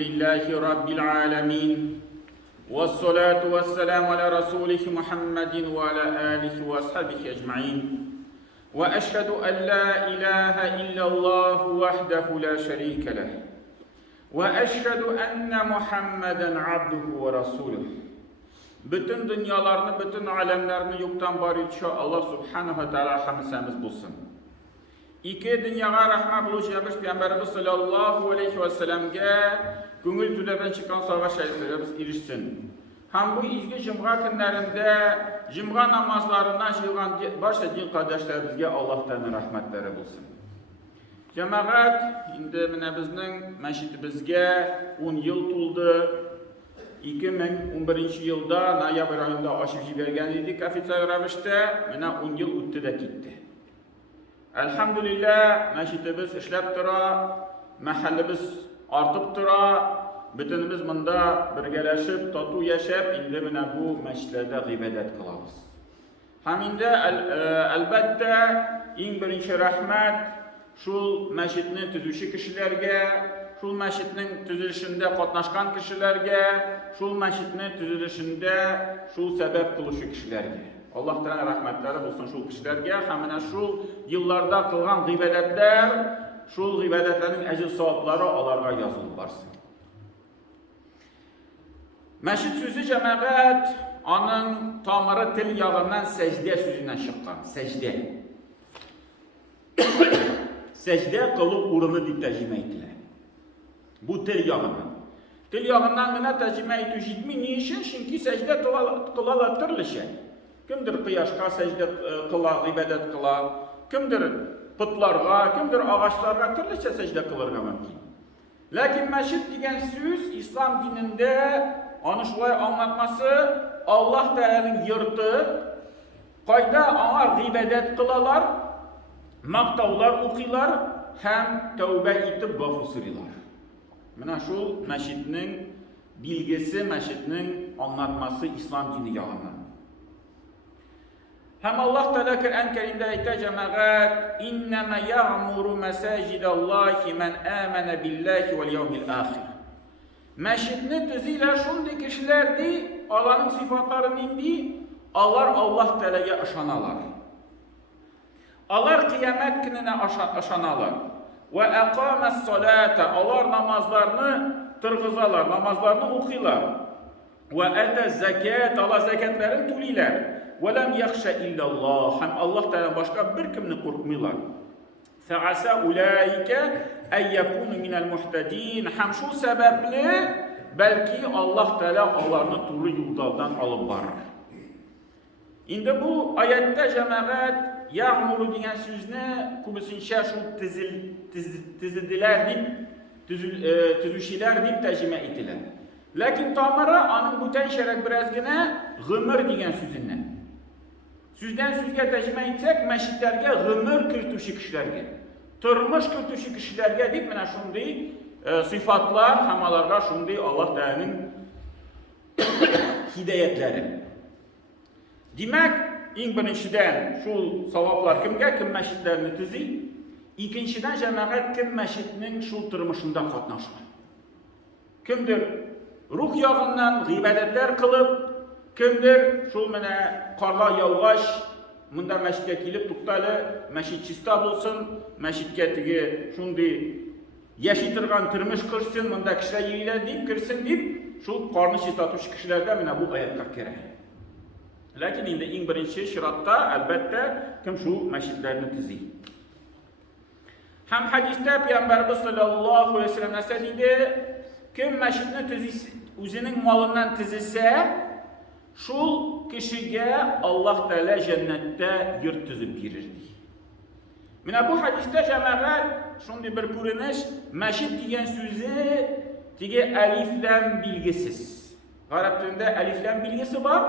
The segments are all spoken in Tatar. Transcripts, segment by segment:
Elhamdülillahi Rabbil alemin. والصلاة والسلام على رسوله محمد وعلى آله وأصحابه أجمعين وأشهد أن لا إله إلا الله وحده لا شريك له وأشهد أن محمدا عبده ورسوله. Bütün dünyalarını, bütün alemlerini yoktan var etişe Allah subhanahu ve teala hamdimiz bulsun. İki dünyaya rahmet buluş yapmış Peygamberimiz sallallahu aleyhi ve sellem'ge gönül tüleben çıkan savaş şeriflerimiz erişsin. Hem bu izgi cümğa günlerinde cümğa namazlarından şivan başta din kardeşlerimizge Allah'tan rahmetleri bulsun. Cemaat, indi bizning mescidimizge 10 yıl tuldu. 2011 yılda noyabr ayında açıp jibergen idik ofisial ravishda, mana 10 yıl o'tdi da ketdi. Elhamdülillah, mescidimiz ishlab tura, mahallimiz artıp tura, bütünümüz bunda birgalashib, tatuv yashab, endi mana bu mescidlarda ibodat qilamiz. Ham endi albatta eng birinchi rahmat shul mescidni tuzuvchi kishilarga, shul mescidning tuzilishida qatnashgan kishilarga, shul mescidni tuzilishida shul sabab qiluvchi kishilarga. Allah Teala rahmetlari bulsun şul kişilerge, hamına şul yıllarda kılgan gıybedetler, şul gıybedetlerin ecil savapları alarga yazılıp varsın. Meşid sözü cemaat, onun tamırı til yağından secde sözünden çıkan, secde. Secde kılıp uğrunu deyip tercüme ettiler. Bu til yağından. Til yağından gına tercüme ettiği mi niçin? Çünkü secde kılalatırlı şey. Kimdir kıyaşka secde kıla, ibadet kıla, kimdir putlarga, kimdir ağaçlarga türlüçe secde kılırga mümkün. Lakin meşid degen söz İslam dininde onu şulay anlatması Allah Teala'nın yurtu, kayda anar ibadet kılalar, maktavlar okuylar, hem tövbe etip vafusurilar. Mana şu meşidinin bilgisi, meşidinin anlatması İslam dini yağından. Hem Allah Teala Kur'an-ı Kerim'de ayette cemaat innema ya'muru mesacidallahi men amene billahi vel yevmil ahir. Meşidni tüziler şundi kişilerdi, Allah'ın sıfatlarını indi, Allah Teala'ya aşanalar. Allah kıyamet gününe aşanalar. Ve aqames salate, Allah namazlarını tırgızalar, namazlarını okuylar. Ve ete zekat, Allah zekatlerini tuliler. وَلَمْ يَخْشَ إِلَّا اللّٰهِ Hem Allah Teala başka bir kimini korkmuyorlar. فَعَسَى اُولَٰئِكَ اَنْ يَكُونُ مِنَ الْمُحْتَد۪ينَ Hem şu sebeple belki Allah Teala onlarını doğru yoldan alıp varır. İndi bu ayette cemaat yağmuru diyen sözüne kubisinşe şu tizidiler deyip, tüzüşiler deyip tercüme edilir. Lakin tamara onun bu tenşerek birazgine gımır diyen sözüne. Sözden sözge tercüme etsek, meşidlerge gımır kürtüşü kişilerge, tırmış kürtüşü kişilerge deyip, mana şundi sıfatlar, hamalarga şundi Allah Teala'nın hidayetleri. Demek, en birinciden şu savaplar kimge, kim meşidlerini tüzi, ikinciden cemaat kim meşidinin şu tırmışında katnaşır. Kimdir? Ruh yağından gıybedetler kılıp, kimdir? Şul mene karla yağış, bunda meşidke kilip tuttalı, meşid çista bulsun, meşidke tigi şundi yaşıtırgan tırmış kırsın, bunda kişiler yeriler deyip kırsın deyip, şul karnı çistatmış kişilerden mene bu ayetler kere. Lakin indi en birinci şiratta elbette kim şu meşidlerini tizi. Hem hadiste Peygamberimiz sallallahu aleyhi ve sellem nesediydi, kim meşidini özünün malından tizilse, şul kişiye Allah Teala cennette yurt tüzüp verirdi. Mina bu hadiste cemaat şundi bir kuruluş, meşid diyen sözü tige eliflen bilgisiz. Arap dilinde eliflen bilgisi var.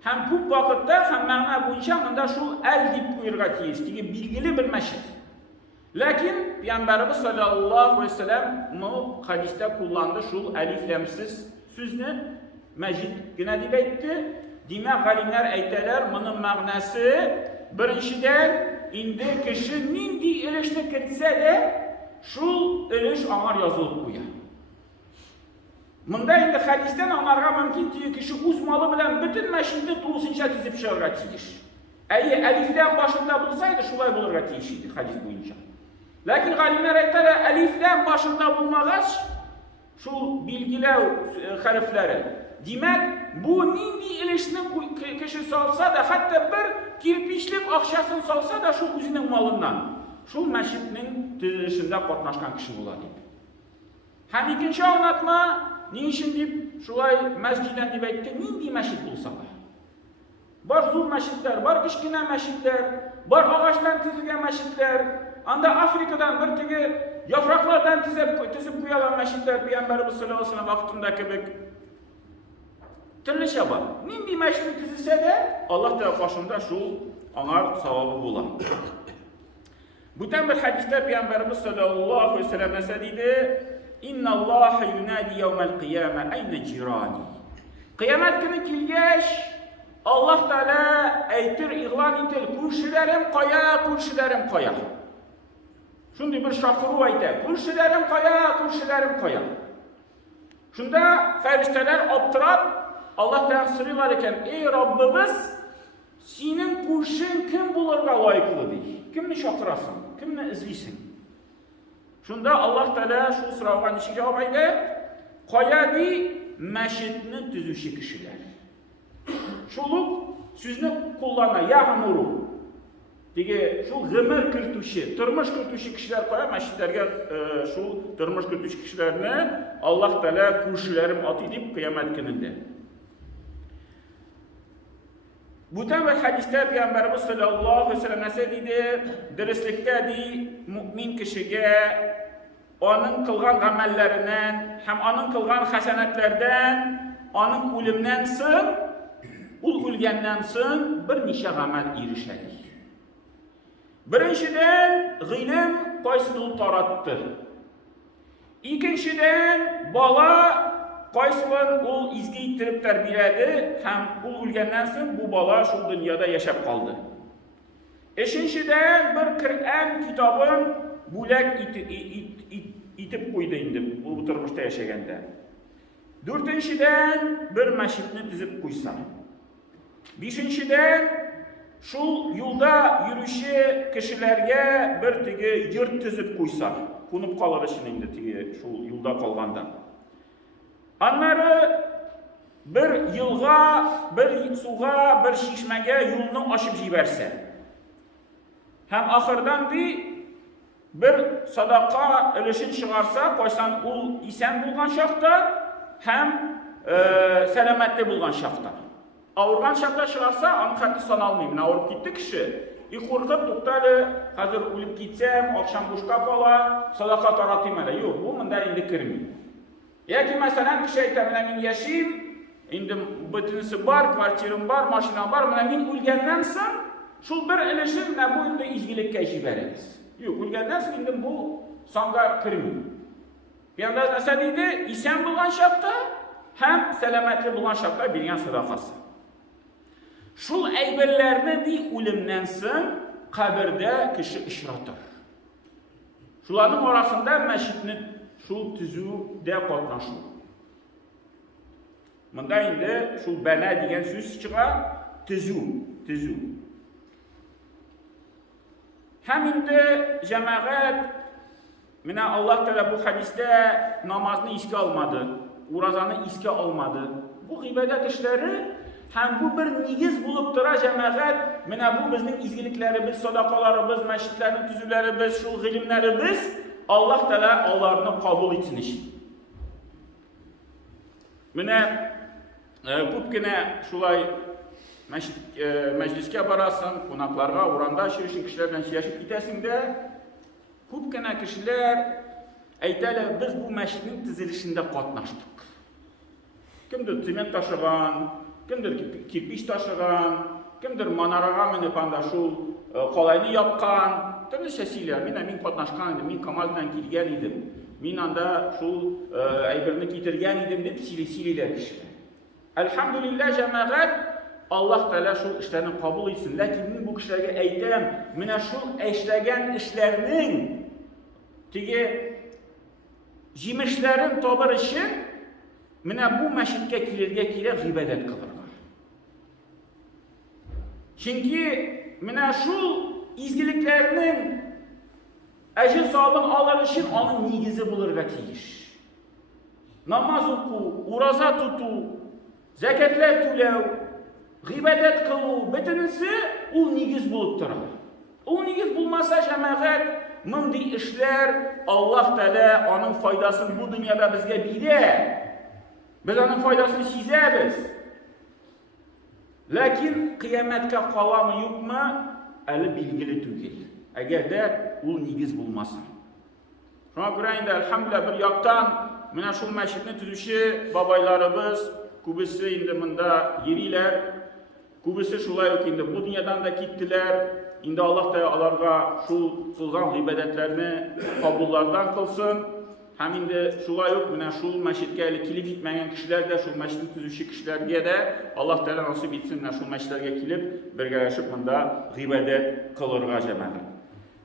Hem bu vakitte hem mana boyunca bunda şul el dip buyurga teyiş, tige bilgili bir meşid. Lakin Peygamberimiz sallallahu aleyhi ve sellem bu hadiste kullandı şul eliflemsiz sözünü mecid güne dip etti. Demek alimler aytdilar, bunun manası birinchiden indi kişi nindi ilişni kirtse de şul ilish anar yazılıp qo'ygan. Монда инде хадистен аңларга мөмкин ки кеше үз малы белән бөтен мәчетне тулысынча төзеп чыгарга тиеш. Әйе, әлифләм башында булсайды, шулай булырга тиеш иде хадис буенча. Ләкин галимнәр әйтәләр, әлифләм башында булмагач, шул билгеләү хәрефләре. Димәк, бу нинди илешне кеше салса да, хәтта бер кирпичлек акчасын салса да, шул үзенең малыннан, шул мәчетнең төзелешендә катнашкан кеше була дип. Һәм икенче аңлатма, ни өчен дип шулай мәсҗидән дип әйтте, нинди мәчет булса да. Бар зур мәчетләр, бар кичкенә мәчетләр, бар агачтан төзелгән мәчетләр, анда Африкадан бер теге яфраклардан төзеп куялган мәчетләр, Пәйгамбәрбез саллаллаһу алейһи ва саллям вакытында кебек төрлечә бар. Нинди мәчет төзелсә дә, Аллаһ Тәала кашында шул аңар савабы була. Бүтән бер хадистә Пәйгамбәрбез саллаллаһу алейһи ва саллям әсәдиде: "Инна Аллаһа юнади яумал қияма айна җирани." Кыямәт көне килгәч, Аллаһ Тәала әйтер, игълан итер: "Күршеләрем кая, күршеләрем кая?" Шундый бер шакыру әйтә: "Күршеләрем кая, күршеләрем кая?" Шунда фәрештәләр аптырап, Аллаһ Тәала сорыйлар икән: "Эй Раббыбыз, синең күршең кем булырга лаеклы ди? Кемне чакырасың? Кемне эзлисең?" Шунда Аллаһ Тәала шул сорауга ничек җавап әйтә? "Кая ди? Мәчетне төзүче кешеләр." Шул ук сүзне куллана, ягъмуру. Диге шул гомер кертүче, тормыш кертүче кешеләр кая? Мәчетләргә шул тормыш кертүче кешеләрне Аллаһ Тәала күршеләрем атый дип кыямәт көнендә. Бүтән бер хадистә Пәйгамбәрбез саллаллаһу алейһи ва саллям әсәдиде: "Дөреслеккә ди мөмин кешегә аның кылган гамәлләреннән һәм аның кылган хәсәнәтләрдән, аның үлемнән соң, ул үлгәннән соң бер ничә гамәл ирешә." Беренчедән, гыйлем кайсын ул таратты. Икенчедән, бала кайсын ул изге иттереп тәрбияләде һәм ул үлгәннән соң бу бала шул дөньяда яшәп калды. Өченчедән, бер Коръән китабын бүләк итеп куйды инде бу тормышта яшәгәндә. Дүртенчедән, бер мәчетне төзеп куйса. Бишенчедән, шул юлда йөрүче кешеләргә бер теге йорт төзеп куйса, кунып калыр өчен инде теге шул юлда калганда. Аннары бер елга, бер суга, бер чишмәгә юлны ачып җибәрсә. Һәм ахырдан ди бер садака өлешен чыгарса, кайсан ул исән булган чакта һәм сәламәтле булган чакта. Авырган чакта чыгарса, аны хәтта саналмый. Менә авырып китте кеше. Куркып, туктады, хәзер үлеп китсәм, акчам бушка кала, садака таратыйм әле. Юк, бу монда инде керми. Яки мәсәлән, кеше әйтә: "Менә мин яшим, инде бөтенесе бар, квартирам бар, машинам бар, менә мин үлгәннән соң, шул бер өлешен менә бу инде изгелеккә җибәрәбез." Юк, үлгәннән соң инде бу санга керми. Пәйгамбәр әсәдиде: "Исән булган чакта һәм сәламәтле булган чакта биргән садакасы." Шул әйберләрне ди үлемнән соң кабердә кеше очратыр. Шуларның арасында мәчетне шул төзүдә катнашу. Монда инде шул бәна дигән сүз чыга, төзү. Һәм инде җәмәгать, менә Аллаһ Тәала бу хадистә намазны искә алмады, уразаны искә алмады. Бу гыйбадәт эшләре һәм бу бер нигез булып тора җәмәгать, менә бу безнең изгелекләребез, садакаларыбыз, мәчетләрне төзүләребез, шул гыйлемнәребез Аллаһ Тәала аларны кабул итсен өчен. Менә күп кенә шулай мәҗлескә барасың, кунакларга, урамда чиришин кешеләр белән сөйләшеп китәсең дә, күп кенә кешеләр әйтәләр: "Без бу мәчетнең төзелешендә катнаштык." Кемдер цемент ташыган, кемдер кирпич ташыган, кемдер манарага менеп анда шул калайны япкан, төрлечә сөйләр. Мин катнашкан идем, мин КамАЗ белән килгән идем, мин анда шул әйберне китергән идем дип сөйлиләр кешеләр. Әлхәмдүлилләһ җәмәгать, Аллаһ Тәала шул эшләрне кабул итсен. Ләкин мин бу кешеләргә әйтәм, менә шул эшләгән эшләрнең теге җимешләрен табыр өчен Mine bu meşitte kiler gıybet kılırlar. Çünkü mine şu izgiliklerinin ecir savabını alır için onun nigizi bulurga tiyiş. Namaz oku, uraza tutu, zeketler tulev, gıybet kılu, bütünüsü o nigiz bulup durar. O nigiz bulmasa cemaat mındi işler Allah Teala onun faydasını bu dünyada bizge bile. Biz onun faydasını sizeriz. Lakin kıyametka kalamı yok mu? Eli bilgili tügil. Eğer de o nigiz bulmasa. Şuna göre indi elhamdülillah bir yaktan mine şu meşidini tüzüşü babaylarımız kubisi indi mında yeriler. Kubisi şulay yok indi bu dünyadan da gittiler. İndi Allah da alarga şu kılgan gıybetlerini kabullardan kılsın. Hem indi şulay yok mine şu meşidge kilip gitmeyen kişiler de şu meşidini tüzüşü kişilerge de Allah Teala nasip etsin şu meşidlerge kilip birleşip mında gıybet kılırga cemaat.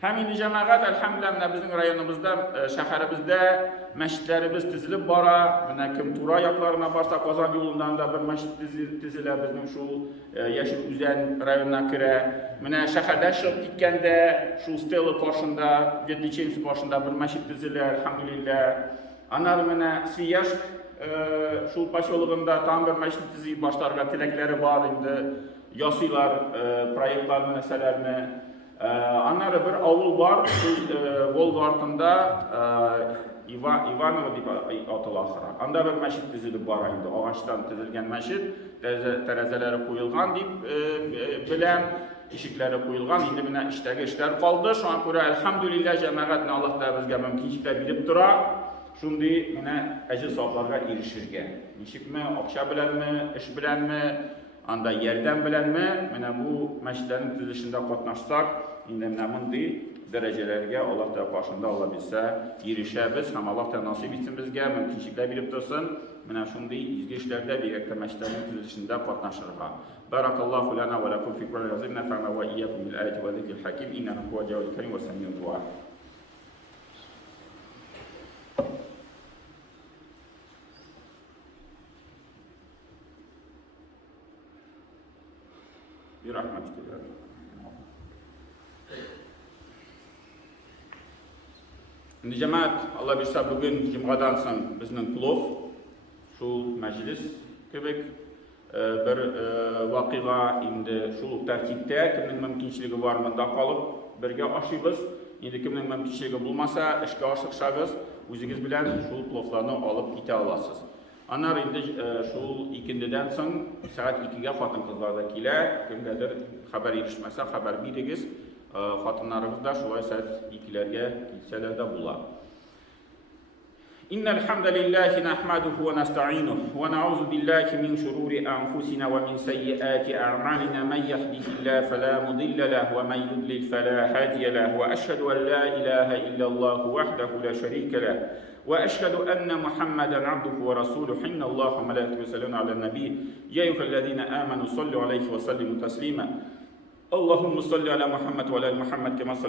Hem indi cemaat elhamdülillah bizim rayonumuzda, şehrimizde meşitlerimiz dizilip bara. Mine kim tura yaklarına varsa Kazan yolundan da bir meşit diziler bizim şu Yeşil Üzen rayonuna kire. Mine şehirde çıkıp gitkende şu Steli koşunda, Gedliçeniz koşunda bir meşit diziler elhamdülillah. Anar mine Siyaş şu paşoluğunda tam bir meşit dizi başlarga tilekleri var indi. Yasıylar, proyektler meselelerini. Anları bir avul var, Volgart'ında Ivanova deyip atılı ahıra. Anda bir meşit dizilip var indi, ağaçtan dizilgen meşit, terezeleri koyulgan deyip bilen, işikleri koyulgan, indi bine işteki işler kaldı. Şu an göre elhamdülillah cemaatine Allah da bizge mümkünçlikler bilip dura. Şundi yine ecil savablarga erişirgen. Nişik mi, akşa bilen mi, iş bilen mi, anda yerden bilen mi, bu meşitlerin düzüşünde katnaşsak, indi mine derecelerge Allah da karşında olabilse erişebiz. Hem Allah da nasip etsin bizge, mümkünçlikler bilip dursun. Mine şundi izgi işlerde birlikte meşitlerin düzüşünde katnaşırga. Barakallahu lana ve lakum fi kulli razim nefa'na ve iyyakum bil ayati ve zikril hakim. İnnehu huve cevabul kerim ve semiyun dua. Bir rahmet dilerim. Şimdi cemaat, Allah bilse bugün cumgadan soň bizning plov, şu meclis kebek bir vakiga indi şu tertipte kimning mümkünçiligi var mında kalıp birge aşıyız. Endi kimning mümkünçiligi bulmasa işge aşıqşagız, o'zingiz bilan şu plovlarni alıp gite alasız. Anar indi şu ikindiden soň saat 2'ge xotin qizlarda kile, kimgadir xabar erişmese xabar berigiz. Xotinlarımız da şulay saat 2'lerge gitseler de bular. إن الحمد لله نحمده ونستعينه ونعوذ بالله من شرور أنفسنا ومن سيئات أعمالنا من يهده الله فلا مضل له ومن يضلل فلا هادي له وأشهد أن لا إله إلا الله وحده لا شريك له وأشهد أن محمدا عبده ورسوله إن الله وملائكته يصلون على النبي يا أيها الذين آمنوا صلوا عليه وسلموا تسليما اللهم صل على محمد وعلى آل محمد كما صليت